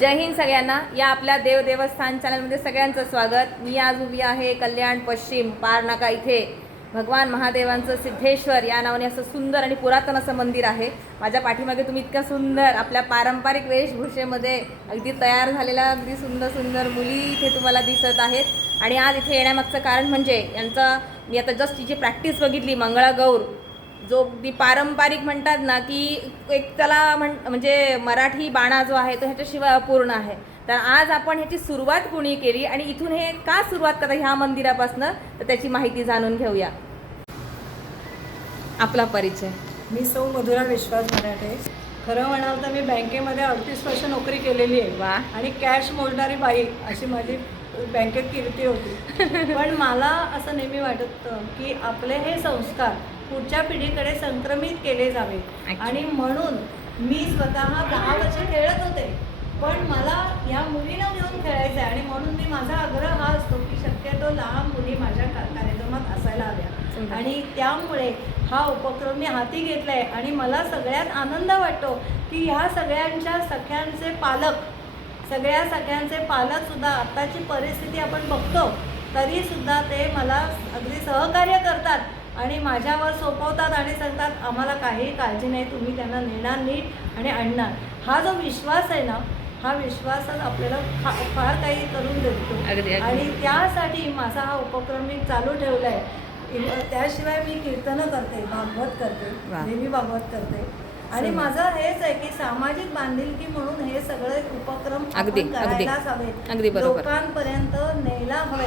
जय हिंद सगळ्यांना. या आपल्या देवस्थान चॅनलमध्ये सगळ्यांचं स्वागत. मी आज उभी आहे कल्याण पश्चिम पारनाका इथे. भगवान महादेवांचं सिद्धेश्वर या नावाने असं सुंदर आणि पुरातन असं मंदिर आहे. माझ्या पाठीमागे तुम्ही इतकं सुंदर आपल्या पारंपरिक वेशभूषेमध्ये अगदी तयार झालेल्या अगदी सुंदर सुंदर मुली इथे तुम्हाला दिसत आहेत. आणि आज इथे येण्यामागचं कारण म्हणजे यांचा मी आता जस्ट तिची प्रॅक्टिस बघितली. मंगळागौर जो अगदी पारंपरिक म्हणतात ना, की एक त्याला म्हणजे मराठी बाणा जो आहे तो ह्याच्याशिवाय अपूर्ण आहे. तर आज आपण ह्याची सुरुवात कुणी केली आणि इथून हे का सुरुवात करता ह्या मंदिरापासून, तर त्याची माहिती जाणून घेऊया. आपला परिचय. मी सौ मधुरा विश्वास मराठे. खरं म्हणाल तर मी बँकेमध्ये 38 वर्ष नोकरी केलेली आहे. वा. आणि कॅश मोडणारी बाई अशी माझी बँकेत कीर्ती होती. पण मला असं नेहमी वाटतं की आपले हे संस्कार पुढच्या पिढीकडे संक्रमित केले जावे. आणि म्हणून मी स्वतः 10 वर्ष खेळत होते, पण मला या मुलींना घेऊन खेळायचं आहे. आणि म्हणून मी माझा आग्रह हा असतो की शक्यतो लहान मुली माझ्या कार्यक्रमात असायला हव्या. आणि त्यामुळे हा उपक्रम मी हाती घेतला आहे. आणि मला सगळ्यात आनंद वाटतो की ह्या सगळ्यांच्या सख्यांचे सगळ्या सख्यांचे पालकसुद्धा आत्ताची परिस्थिती आपण बघतो तरीसुद्धा ते मला अगदी सहकार्य करतात आणि माझ्यावर सोपवतात आणि सांगतात आम्हाला काही काळजी नाही, तुम्ही त्यांना नेणार नीट आणि आणणार. हा जो विश्वास आहे ना, हा विश्वासच आपल्याला फार काही करून देतो. आणि त्यासाठी माझा हा उपक्रम मी चालू ठेवला आहे. त्याशिवाय मी कीर्तनं करते, भागवत करते, देवी भागवत करते. आणि माझं हेच आहे की सामाजिक बांधिलकी म्हणून हे सगळे उपक्रम करायलाच हवेत, लोकांपर्यंत न्यायला हवे.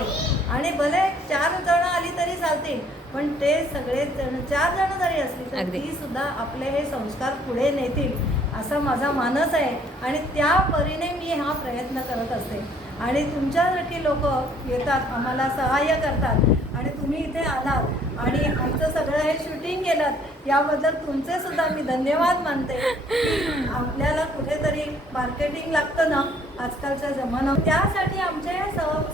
आणि भले 4 जण आली तरी चालतील, पण ते सगळे 4 जण जरी असली तर ती सुद्धा आपले हे संस्कार पुढे नेतील असा माझा मानस आहे. आणि त्या परीने मी हा प्रयत्न करत असते. आणि तुमच्यासारखी लोक येतात, आम्हाला सहाय्य करतात. आणि तुम्ही इथे आलात आणि आमचं सगळं हे शूटिंग केलं, याबद्दल तुमचे सुद्धा मी धन्यवाद मानते. आपल्याला कुठेतरी मार्केटिंग लागतं ना आजकालच्या जमान्यात, त्यासाठी आमच्या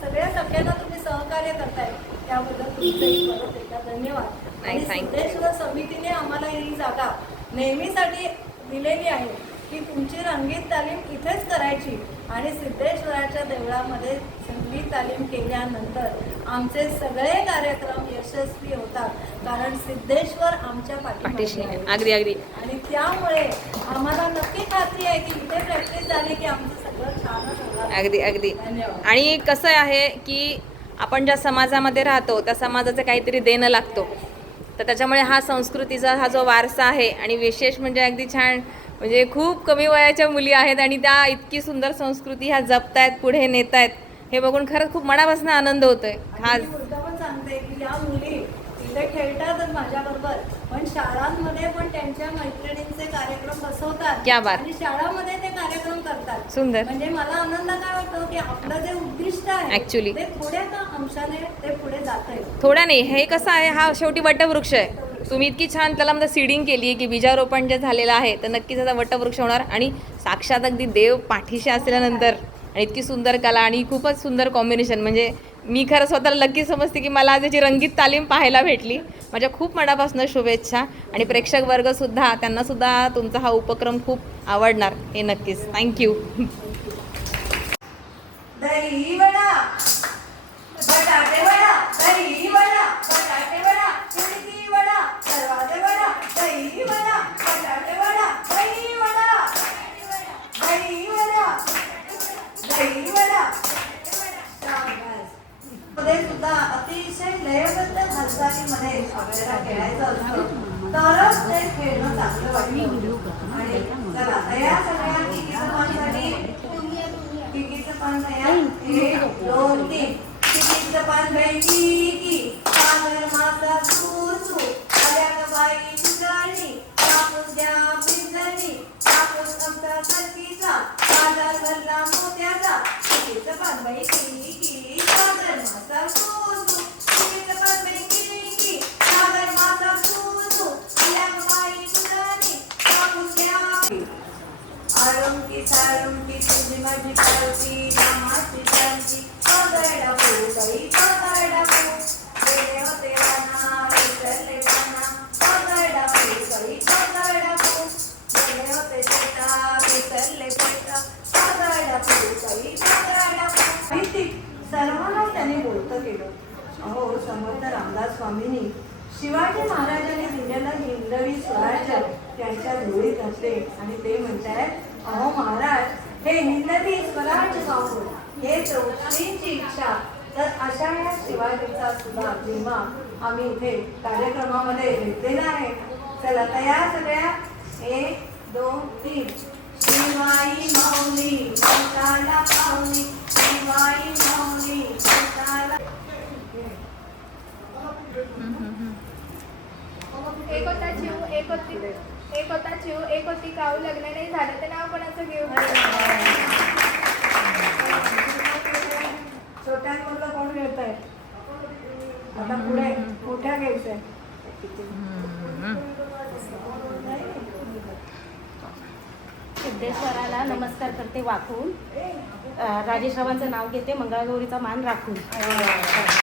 सगळ्या सगळ्यांना तुम्ही सहकार्य करताय, त्याबद्दल तुमचेही परत एकदा धन्यवाद. आणि सिद्धेश्वर समितीने आम्हाला ही जागा नेहमीसाठी दिलेली आहे की तुमची रंगीत तालीम इथेच करायची. आणि सिद्धेश्वराच्या देवळामध्ये संगीत तालीम केल्यानंतर आमचे सगळे कार्यक्रम यशस्वी होतात, कारण सिद्धेश्वर आमच्या पाठीशी आहे. अगदी. आणि त्यामुळे आम्हाला नक्की खात्री आहे की इथे प्रॅक्टिस झाली की आमचं सगळं छानच होणार. अगदी. आणि कसं आहे की आपण ज्या समाजामध्ये राहतो त्या समाजाचं काहीतरी देणं लागतो, तर त्याच्यामुळे हा संस्कृतीचा हा जो वारसा आहे. आणि विशेष म्हणजे अगदी छान, म्हणजे खूप कमी वयाच्या मुली आहेत आणि त्या इतकी सुंदर संस्कृती ह्या जपतायत, पुढे नेत आहेत. हे बघून खरंच खूप मनापासून आनंद होतोय. खास पण सांगते की या मुली इथे खेळतातच माझ्याबरोबर, पण शाळांमध्ये पण त्यांच्या मैत्रिणींचे कार्यक्रम बसवतात. क्या बात. आणि शाळामध्ये ते कार्यक्रम करतात. सुंदर. म्हणजे मला आनंद काय वाटतो की आपलं जे उद्दिष्ट आहे ऍक्च्युली ते थोड्या का अंशाने ते पुढे जात आहे. थोडा नाही, हे कसं आहे, हा शेवटी वटवृक्ष आहे. तुम्ही इतकी छान त्याला म्हणजे सीडिंग केली आहे की बीजारोपण जे झालेलं आहे तर नक्कीच त्याचा वटवृक्ष होणार. आणि साक्षात अगदी देव पाठीशी असल्यानंतर आणि इतकी सुंदर कला आणि खूपच सुंदर कॉम्बिनेशन, म्हणजे मी खरं स्वतःला लकी समजते की मला आज याची रंगीत तालीम पाहायला भेटली. माझ्या खूप मनापासून शुभेच्छा. आणि प्रेक्षक वर्गसुद्धा, त्यांनासुद्धा तुमचा हा उपक्रम खूप आवडणार हे नक्कीच. थँक्यू. दही वडा, बटाटे वडा, दही वडा, बटाटे वडा, खिडकी वडा, दरवाजे वडा, दही वडा, बटाटे वडा, दही वडा, दही वडा, दही वडा. मध्ये सुद्धा अतिशय लयबद्ध हालचालीमध्ये आपल्याला खेळायचं असतं, तरच ते खेळणं चांगलं वाटतं. आणि चला तयार सगळ्या किकीचं पान तयार, 1 2 3. किकीचं पान बाई किकी, सागर माता सुसू, आल्या ग बाई तुझाणी, कापूस द्या पिंजणी, कापूस आमचा सरकीचा, बाजार भरला मोत्याचा. किकीचं पान बाई किकी, सागर माता सुसू, किकीचं पान बाई किकी, सागर माता सुसू, आल्या ग बाई तुझाणी, कापूस द्या. आरंकी सारंकी तुझी माझी पारती, नामाची शांती, पगडा बाई पगडा गेले होते वाना, विसरले वाना, पगडा बाई पगडा गेले होते शेता, विसरले पेटा, पगडा अहो समर्थ रामदास स्वामींनी शिवाजी महाराजांनी दिलेलं हिंदवी स्वराज्य त्यांच्या डोळीत घातले आणि ते म्हणतात अहो महाराज हे हिंदवी स्वराज्य पाहून हे चौथीची इच्छा. तर अशा या शिवाजीचा सुद्धा जेव्हा आम्ही इथे कार्यक्रमामध्ये घेतलेला आहे. चला तयार सगळ्या 1 2 3 शिवाई माऊली मौताला पावली शिवाई माऊली मौताला. एक होता जीव एक होता जीव एक होती काऊ लग्न नाही झालं ते नाव कोणाचं घेऊ. छोट्यांमधलं कोण घेत आहे आता पुढे मोठ्या घ्यायचंय. सिद्धेश्वराला नमस्कार करते वाकून. राजेशरावांचं नाव घेते मंगळागौरीचा मान राखून.